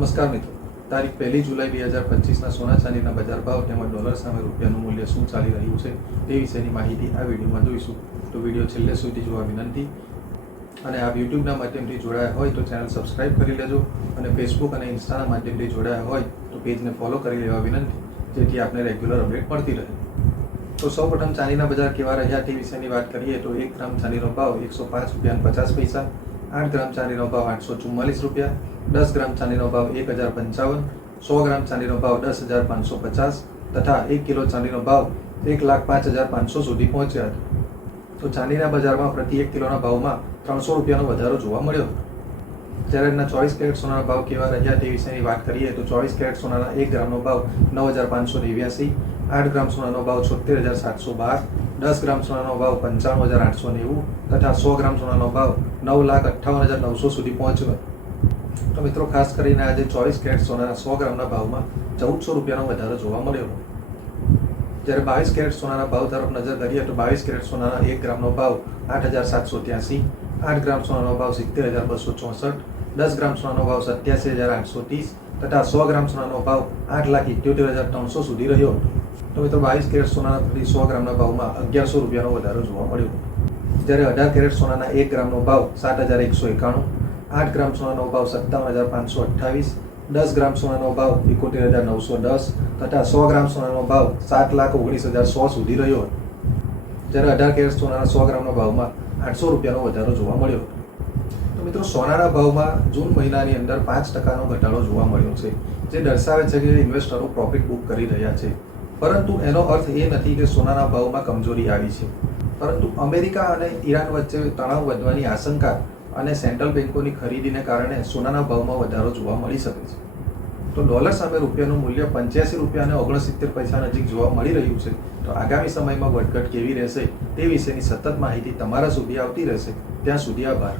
નમસ્કાર મિત્રો, તારીખ 1 જુલાઈ 2025ના સોના ચાંદીના બજાર ભાવ તેમજ ડોલર સામે રૂપિયાનું મૂલ્ય શું ચાલી રહ્યું છે તે વિશેની માહિતી આ વિડીયોમાં જોઈશું. તો વિડીયો છેલ્લે સુધી જોવા વિનંતી. અને આપ યુટ્યુબના માધ્યમથી જોડાયા હોય તો ચેનલ સબસ્ક્રાઇબ કરી લેજો અને ફેસબુક અને ઇન્સ્ટાના માધ્યમથી જોડાયા હોય તો પેજને ફોલો કરી લેવા વિનંતી, જેથી આપને રેગ્યુલર અપડેટ મળતી રહે. તો સૌપ્રથમ ચાંદીના બજાર કેવા રહ્યા તે વિશેની વાત કરીએ તો 1 ગ્રામ ચાંદીનો ભાવ 105.50 રૂપિયા, 8 ગ્રામ ચાંદીનો ભાવ 844 રૂપિયા, 10 ગ્રામ ચાંદીનો ભાવ 1055, 100 ગ્રામ ચાંદીનો ભાવ 10,550 તથા 1 કિલો ચાંદીનો ભાવ 1,05,500 સુધી પહોંચ્યા હતા. તો ચાંદીના બજારમાં પ્રતિ 1 કિલોના ભાવમાં 300 રૂપિયાનો વધારો જોવા મળ્યો હતો. જ્યારે આજના 24 કેરેટ સોનાના ભાવ કેવા રહ્યા તે વિશેની વાત કરીએ તો 24 કેરેટ સોનાના 1 ગ્રામનો ભાવ 9,589, 8 ગ્રામ સોનાનો ભાવ 76,712, 10 ગ્રામ સોનાનો ભાવ 95,890 તથા 100 ગ્રામ સોનાનો ભાવ 9,58,900 સુધી પહોંચ્યો. તો મિત્રો, ખાસ કરીને આજે 24 કેરેટ સોનાના 100 ગ્રામના ભાવમાં 1,400 રૂપિયાનો વધારો જોવા મળ્યો. જ્યારે 22 કેરેટ સોનાના ભાવ તરફ નજર કરીએ તો 22 કેરેટ સોનાના 1 ગ્રામનો ભાવ 8,783, 8 ગ્રામ સોનાનો ભાવ 70,264, 10 ગ્રામ સોનાનો ભાવ 87,830 તથા 100 ગ્રામ સોનાનો ભાવ 8,78,300 સુધી રહ્યો હતો. તો મિત્રો, 22 કેરેટ સોનાના પ્રતિ 100 ગ્રામના ભાવમાં 1,100 રૂપિયાનો વધારો જોવા મળ્યો. જ્યારે 18 કેરેટ સોનાના 1 ગ્રામનો ભાવ 7,191, 8 ગ્રામ સોનાનો ભાવ 57,528, 10 ગ્રામ સોનાનો ભાવ 71,910 તથા 100 ગ્રામ સોનાનો ભાવ 7,19,100 સુધી રહ્યો હતો. જ્યારે 18 કેરેટ સોનાના 100 ગ્રામના ભાવમાં 800 રૂપિયાનો વધારો જોવા મળ્યો હતો. તો મિત્રો, સોનાના ભાવમાં જૂન મહિનાની અંદર 5%નો ઘટાડો જોવા મળ્યો છે, જે દર્શાવે છે કે ઇન્વેસ્ટરો પ્રોફિટ બુક કરી રહ્યા છે. પરંતુ એનો અર્થ એ નથી કે સોનાના ભાવમાં કમજોરી આવી છે, પરંતુ અમેરિકા અને ઈરાન વચ્ચે તણાવ વધવાની આશંકા અને સેન્ટ્રલ બેન્કોની ખરીદીને કારણે સોનાના ભાવમાં વધારો જોવા મળી શકે છે. તો ડોલર સામે રૂપિયાનું મૂલ્ય 85 રૂપિયા અને 69 પૈસા નજીક જોવા મળી રહ્યું છે. તો આગામી સમયમાં વધઘટ કેવી રહેશે તે વિશેની સતત માહિતી તમારા સુધી આવતી રહેશે. ત્યાં સુધી આભાર.